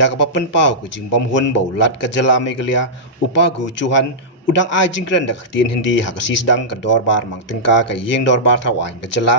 da ka papen pau ku jing bom hun bau lat ka jela megalia upagu chuhan udang ai jingkren da tien hindi ha ka sis dang ka dorbar mang tengka ka yeng dorbar thau ai ka jela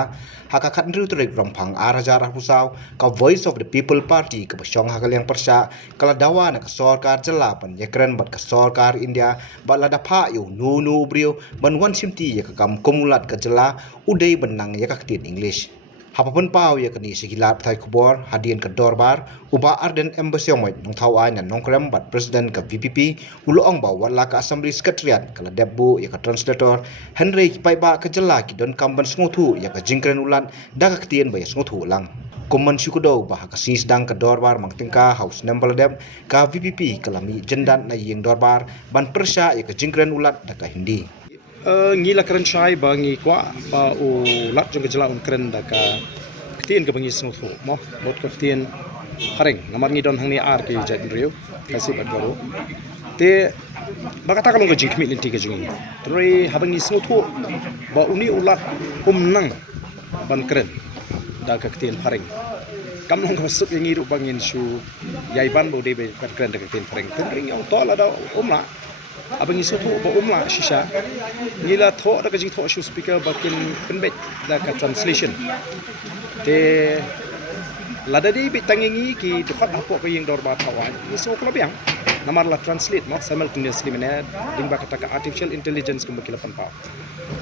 ha ka khat nru trek rompang arajar pusau ka voice of the people party ka pasong ha ka liang persya kala dawa na ka sarkar jela pan yekren bat ka sarkar india bala da pha yu nu nu brio ban wan simti ya ka kam komulat ka jela udai benang ya ka tien english Hapapun pau ya kini sigilap thai kubor hadian ke dorbar uba arden embassy moit nong thau ai nan nongkrem bat presiden ke VPP uloong bawa la ka assembly secretariat kala debu ya ka translator Henry paiba ke jela ki don kamban sngotu ya ka jingkren ulan da ka ketien ba ya sngotu ulang Kuman syukudo bah ka sis dang ke dorbar mang tingka house nembal deb ka VPP kalami jendan na yeng dorbar ban persya ya ka jingkren ulat da ka hindi ngila keren syai bangi kwa ba u lat jong kejela keren da ka ketien ke bangi snut ho mo bot ketien haring ngamar ngi don hang ni ar ki jat riu kasih bat garo te ba kata kalong ke jing kmi linti ke jing tri habangi snut ho ba uni ulat nang ban keren da ka ketien haring kam long ka masuk ngi ru bangin shu yai ban bo de be keren da ka ketien haring ten ring yang to la da la abang isu tu ba umla shisha nila tho da kajing tho shu speaker bakin penbet da ka translation te lada di bitangi ki dekat apa ke yang dorba thawan isu kala biang namar la translate mo simultaneously mena ding ba kata ka artificial intelligence ke bakila pan pa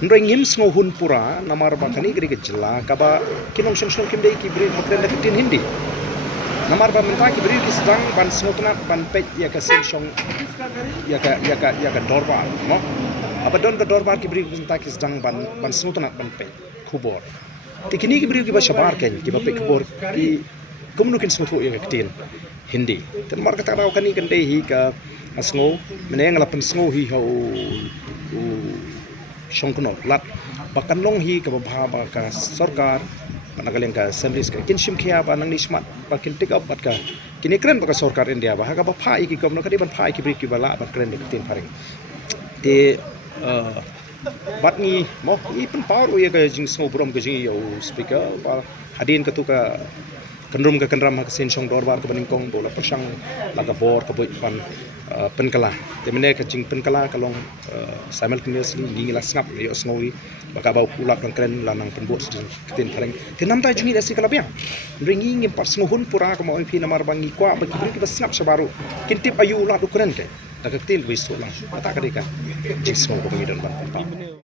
nrengim sngo hun pura namar ba kani gri gejla ka ba kinong shong kim dei ki bri hakren da tin hindi namar ba mentak ki beri ki sedang ban snotnat ban pet ya ka sin shong ya ka dorbar no apa don ka dorbar ki beri ki mentak ki sedang ban snotnat ban pet kubor tikini ki beri ki ba shabar ken ki ba pet kubor ki kumnukin snotu ya ka tin hindi tan mar kata raw kani kan dei hi ka asngo meneng la pen sngo hi ho shong kono lat bakan long hi ka ba ka sarkar panagaling ka assembly ka kinshim khia ba nang nismat ba kin pick up bat ka kini kren ba ka sarkar india ba ka ba phai ki kom no ka di ban phai ki bri ki bala ba kren ni tin paring te bat ni mo ni pen power ya ka jing so brom ka jing yo speaker ba hadin ka tu ka kenrum ka kenram ka sin shong dorbar ka baningkong bola persang la ka bor ka boi pan penkala te mene ka jing penkala kalong simultaneously ni la snap yo snoi baka bau kulak lang kren lanang penbot tin pareng tinam ta jungi dasi kalabiang ringi ngim pas ngohun pura ka mo pi namar bangi kwa bagi bri ka snap sabaru kintip ayu la du kren ke da ka tin wi so lang mata ka deka jing sngo ko bangi don ban